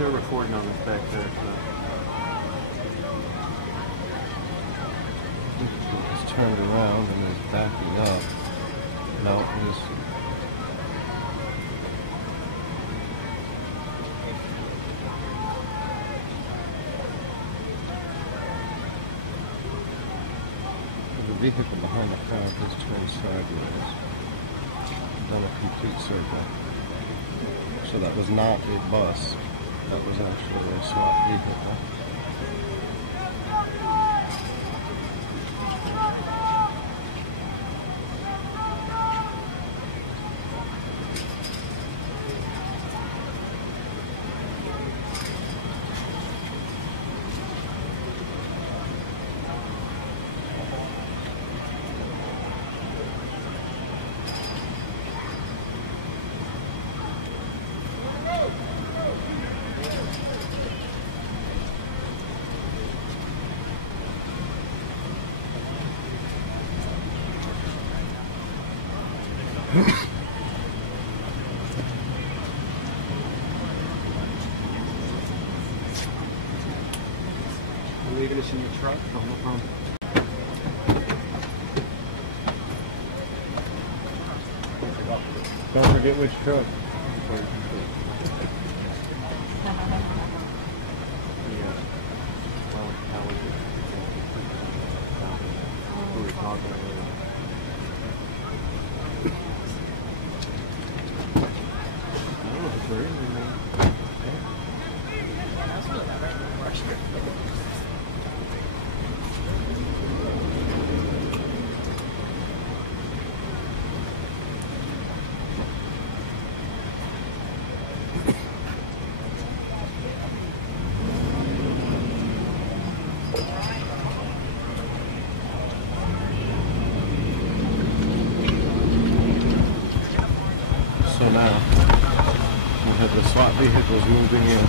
They're recording on this back there. So. He's turned around and is backing up. No, he's... The vehicle behind the car has turned sideways. Done a complete circle. So that was not a bus. That was actually a SWAT vehicle. Leaving us in your truck? Oh, no problem. Don't forget which truck. Who were we talking about? I don't know if it's very So now, we have the SWAT vehicles moving in.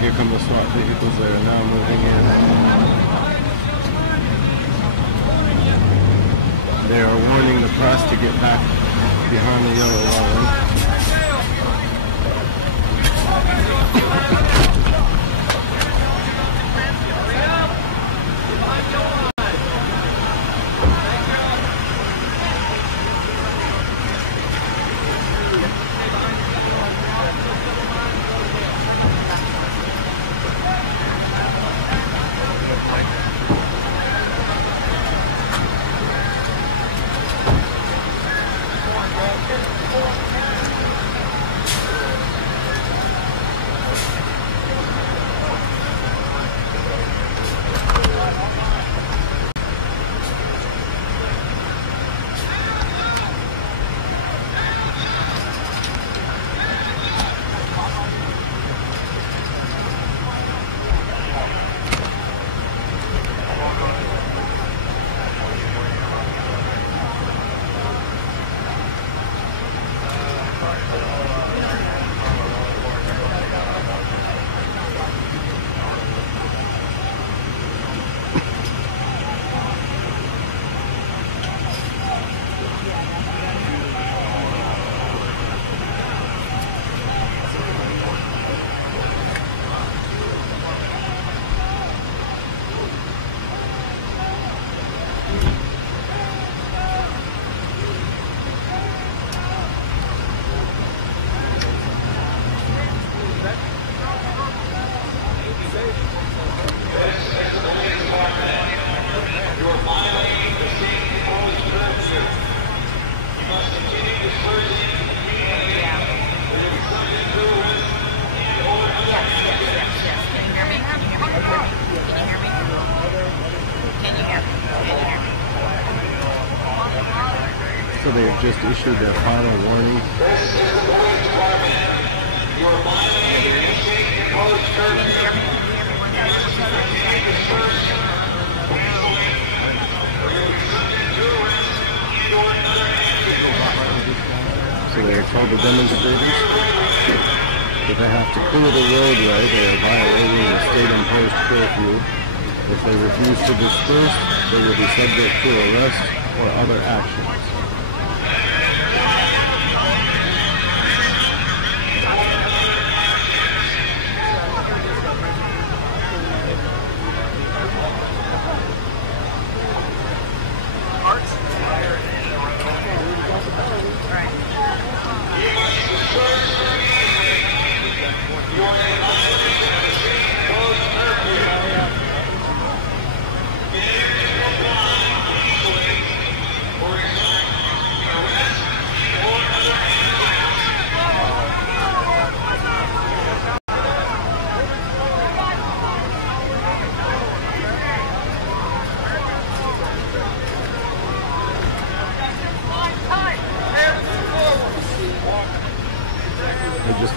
Here come the SWAT vehicles, they are now moving in. They are warning the press to get back behind the yellow line. So they have just issued their final warning. This is the police department. You are violating the state imposed curfew. You must immediately disperse peacefully, or you'll be subject to arrest and/or another action. So they have told the demonstrators that they have to clear the roadway. They are violating the state-imposed curfew. If they refuse to disperse, they will be subject to arrest or other actions.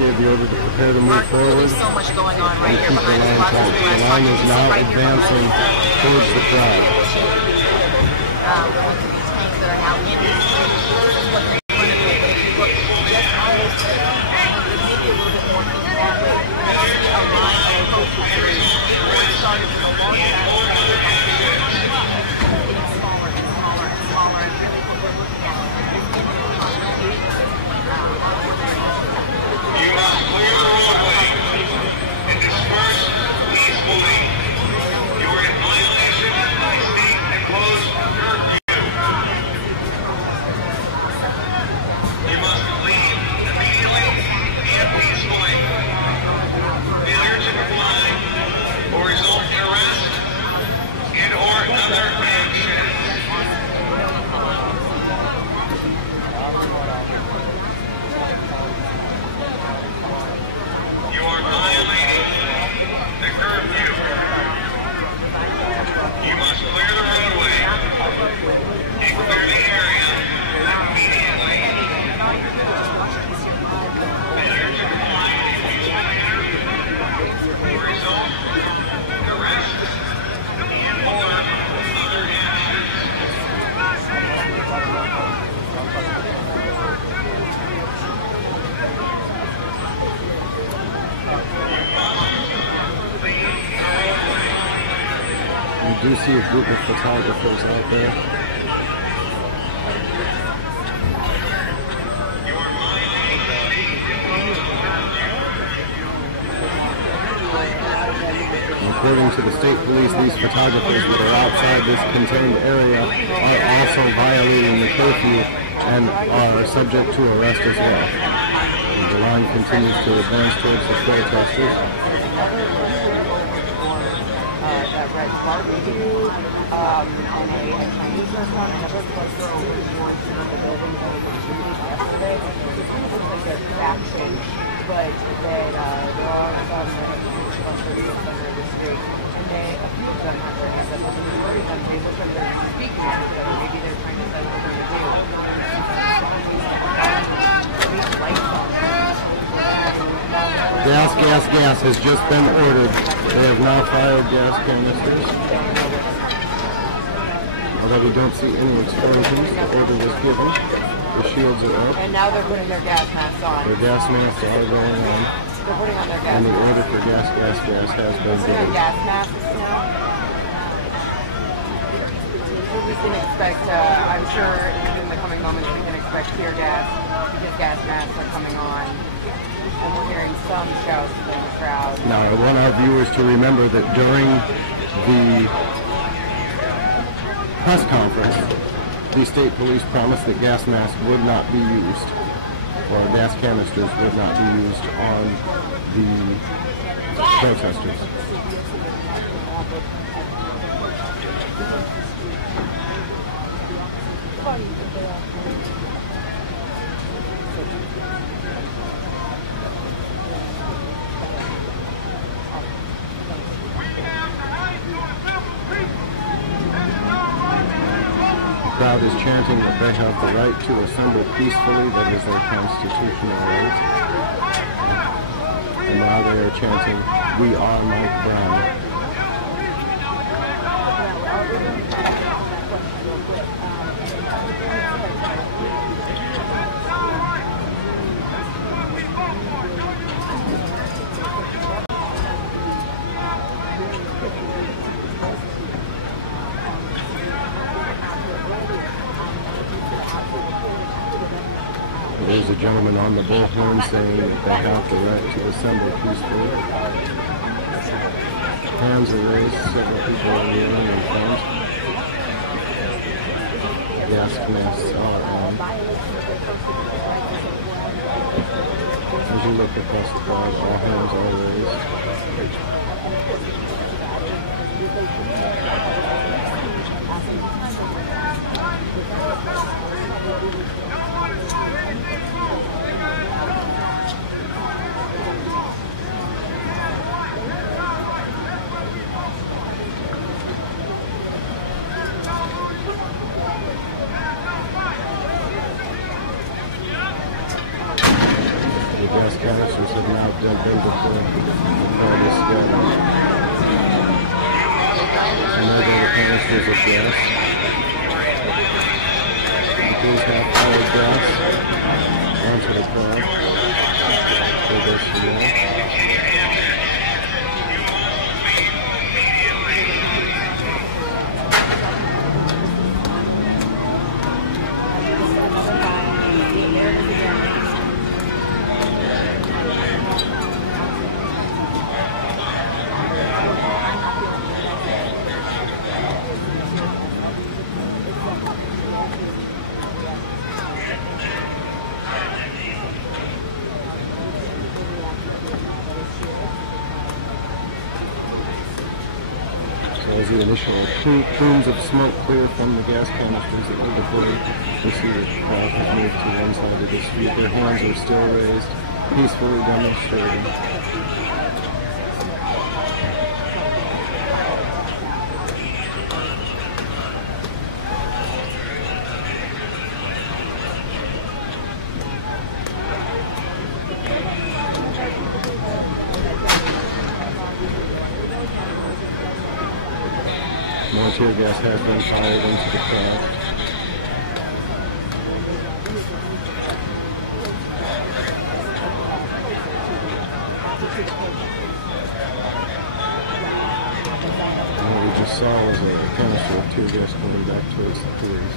gave the order to prepare to move forward. There's so much going on right here Keep the behind line us. tight. The line is now advancing towards the crowd. Going to these tanks that are now in the street. This is what they want to do. But if you look just out of the maybe a little bit more to the long way, you'll see a line of protesters. It started with a long getting smaller and smaller and smaller. And really what we're looking at is You must clear the roadway and disperse peacefully. You are in violation of state-imposed curfew. You must leave immediately and peacefully. Failure to comply will result in arrest and/or other action. You are violating the curfew. You must clear the roadway and clear the area immediately. Failure to comply in a peaceful manner will result in arrest and/or other actions. You do see a group of photographers out there. According to the state police, these photographers that are outside this contained area are also violating the curfew and are subject to arrest as well. And the line continues to advance towards the protesters. That red barbecue and a Chinese restaurant. Another cluster over towards some of the buildings that were shooting yesterday. It kind of looks like a back change, but that there are some clusters in the center of the street, and a few of them have their hands up, but the majority of them, they look like they're speaking to each other. Maybe they're trying to decide what they're going to do. These lights on. Gas has just been ordered. They have now fired gas canisters. Although we don't see any explosions, the order was given. The shields are up. And now they're putting their gas masks on. Their gas masks are going on. They're putting on their gas And the masks. order for gas has been Putting on given. gas masks now. So we can expect, I'm sure in the coming moments we can expect tear gas because gas masks are coming on. And we're hearing some shouts from the crowd. Now, I want our viewers to remember that during the press conference, the state police promised that gas masks would not be used, or gas canisters would not be used on the protesters. The crowd is chanting that they have the right to assemble peacefully, that is their constitutional right. And now they are chanting, "We are Mike Brown." There's a gentleman on the bullhorn saying that they have the right to assemble peacefully. Hands are raised, several people are kneeling in front. Gas masks are on. As you look across the crowd, all hands are raised. The gas canisters have been before. Crowd is scattered. And there go the canisters of gas. The police have fired gas onto the crowd. There goes some more. As the initial plumes of smoke clear from the gas canisters that were deployed, we see the crowd has moved to one side of the street. Their hands are still raised, peacefully demonstrating. More tear gas has been fired into the crowd. And what we just saw was a canister of tear gas going back towards the police.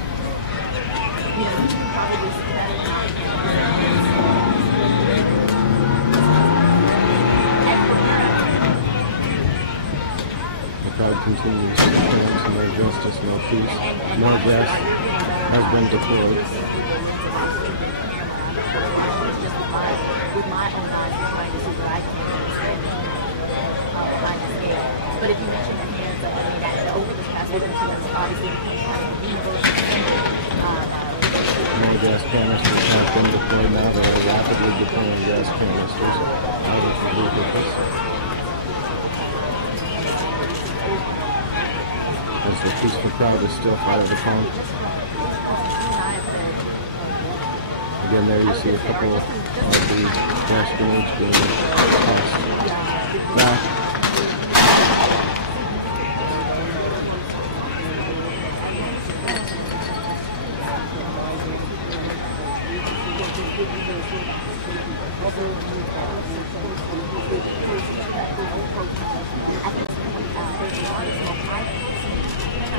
The crowd continues to demand some more justice, more peace. More gas has been deployed. With my own eyes, trying to see what I can understand behind the scale. But if you mention your hands up, I mean, that over this past week, obviously became kind of universal. More gas canisters have been deployed now. They are rapidly deploying gas canisters out of the vehicles. As the peaceful crowd is still fired upon. Again, there you see a couple of the gas grenades being passed back.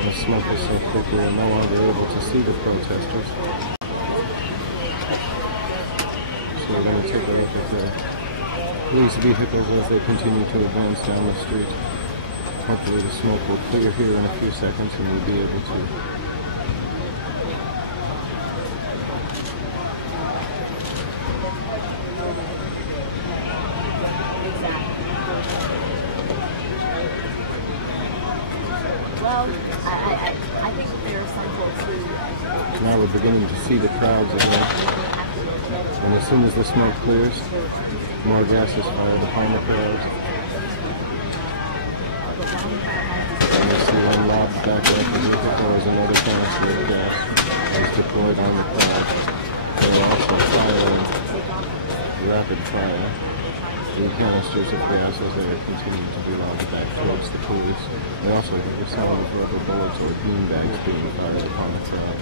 The smoke is so thick we are no longer able to see the protesters. So we're going to take a look at the police vehicles as they continue to advance down the street. Hopefully the smoke will clear here in a few seconds and we'll be able to Well, I think there are some folks who... Now we're beginning to see the crowds again. And as soon as the smoke clears, more gas is fired upon the crowds. And you see one lob back up the vehicle as another canister of gas is deployed on the crowd. They are also firing rapid fire. The canisters of gas as they are continuing to be launched back towards the police. They also hear the sound of rubber bullets or beanbags being fired upon the crowd.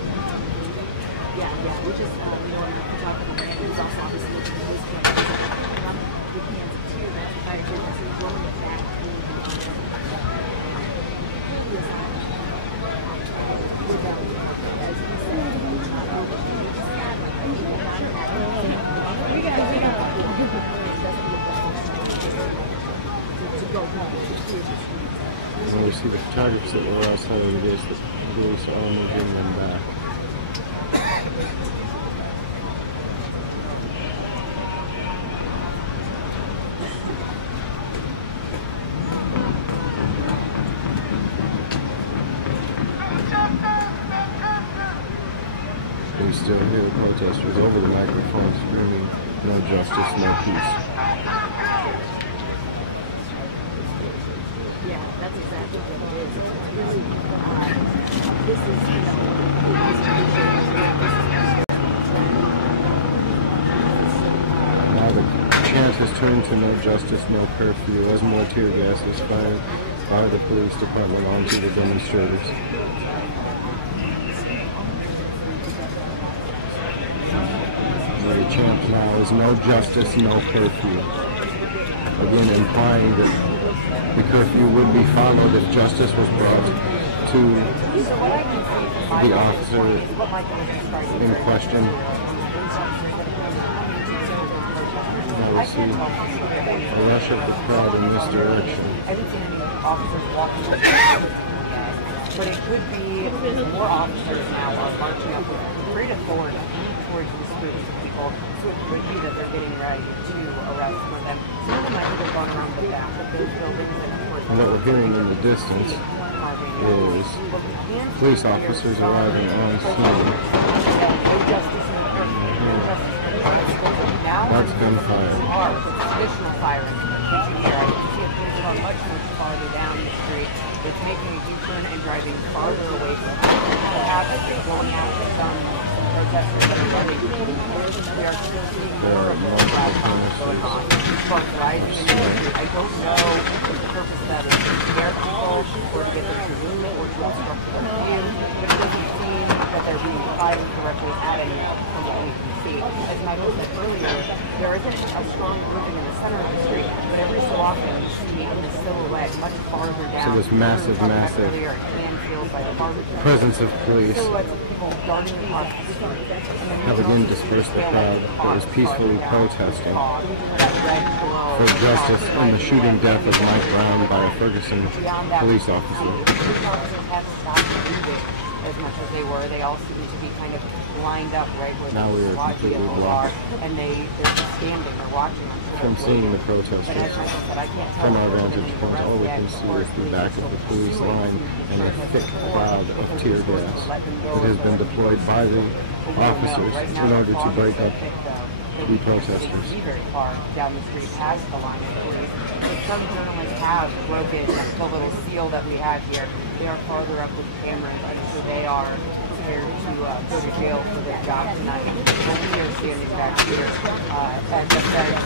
Yeah, which is, we know, the photographer man who's also obviously looking at his camera. With hands of tear gas, the fire tear gas, he's rolling it back And we see the photographers that were outside of the gates, the police are moving them back. We still hear the protesters over the microphone screaming, "No justice, no peace." Yeah, that's exactly what it is. This is, Now the chant has return to no justice, no curfew as more tear gas is fired by the police department onto the demonstrators. The chant now is no justice, no curfew. Again, implying that the curfew would be followed if justice was brought to the officer in question. Now we see a rush of the crowd in this direction. I haven't seen any officers walking with but it could be more officers now are marching up with great authority towards these groups of people. So it could be that they're getting ready to arrest some of them. Some of them might have gone around the back of those buildings. And what we're hearing in the distance is police officers arriving on scene. That's gunfire. Traditional firing. You can see a police car much farther down the street. It's making a U-turn and driving farther away from the habit. Going after some protesters that are running. We are still seeing more of those going on. Sparks rising in the street. I don't know if the purpose of that is to scare people or to get them to move or to obstruct their view. But it doesn't seem that they're being fired directly at anyone from what we can see. As Michael said earlier, there isn't a strong grouping in the center of the street, but every so often you see in the silhouette much farther down. So this massive presence of police have again dispersed the crowd that was peacefully protesting for justice in the shooting death of Mike Brown by a Ferguson police officer. As much as they were, they all seem to be kind of lined up right where now we are completely blocked and they're just standing, they're watching from seeing the protesters. From our vantage point, all we can see is the back of the police line and a thick cloud of tear gas that has been deployed by the officers in order to break up the protesters. Very far down the street past the line of police. Some journalists have broken the little seal that we have here. They are farther up with the cameras, and so they are prepared to go to jail for their job tonight. We are standing back here at the fence.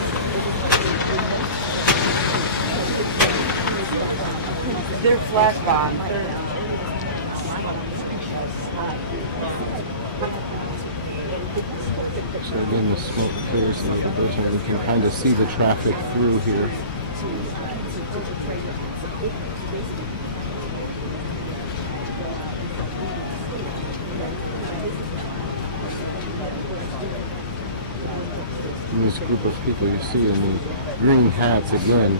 They're flash bombs. So again, the smoke clears into the building, and you can kind of see the traffic through here. And this group of people you see in the green hats, again,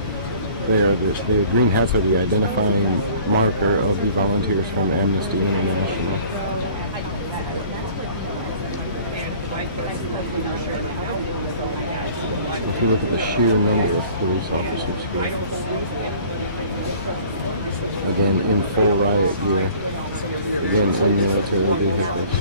the green hats are the identifying marker of the volunteers from Amnesty International. If you look at the sheer number of police officers here, again in full riot gear, again in military vehicles.